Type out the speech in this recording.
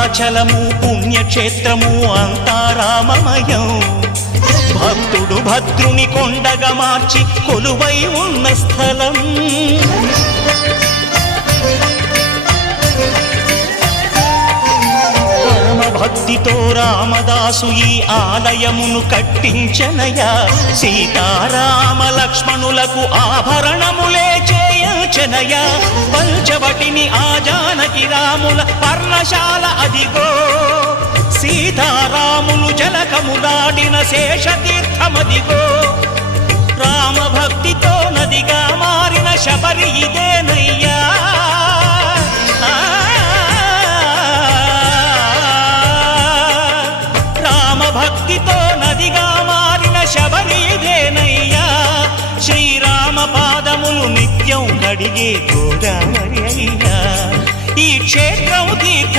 భద్రాచలము పుణ్యక్షేత్రము అంతా రామమయం. భక్తుడు భద్రుని కొండగా మార్చి కొలువై ఉన్న స్థలం. భక్తితో రామదాసు ఈ ఆలయమును కట్టించనయా. సీతారామ లక్ష్మణులకు ఆభరణములే చేయించనయా. పంచవటిని ఆ జానకి రాముల పర్ణశాల అదిగో. సీతారాములు జలకములాడిన శేషతీర్థమదిగో. రామభక్తితో నదిగా మారిన శబరి ఇదేనయ్యా. భక్తితో నదిగా మారిన శబరి ఇదేనయ్యా. శ్రీరామ పాదములు నిత్యం కడిగే గోదావరి అయ్యా. ఈ క్షేత్రం తీర్థం